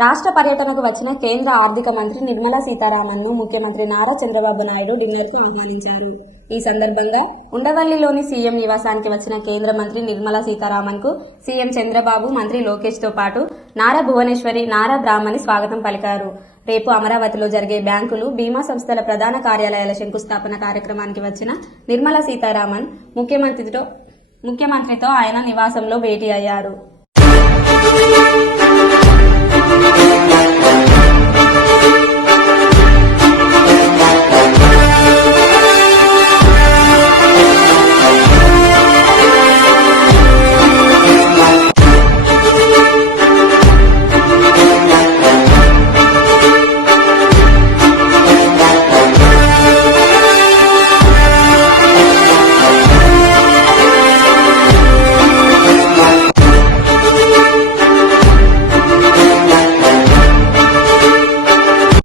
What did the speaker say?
రాష్ట్ర పర్యటనకు వచ్చిన కేంద్ర ఆర్థిక మంత్రి నిర్మలా సీతారామన్ను ముఖ్యమంత్రి నారా చంద్రబాబు నాయుడు డిన్నర్కు ఆహ్వానించారు. ఈ సందర్భంగా ఉండవల్లిలోని సీఎం నివాసానికి వచ్చిన కేంద్ర మంత్రి నిర్మలా సీతారామన్కు సీఎం చంద్రబాబు, మంత్రి లోకేష్తో పాటు నారా భువనేశ్వరి, నారా బ్రాహ్మణి స్వాగతం పలికారు. రేపు అమరావతిలో జరిగే బ్యాంకులు, బీమా సంస్థల ప్రధాన కార్యాలయాల శంకుస్థాపన కార్యక్రమానికి వచ్చిన నిర్మలా సీతారామన్ ముఖ్యమంత్రితో ఆయన నివాసంలో భేటీ అయ్యారు.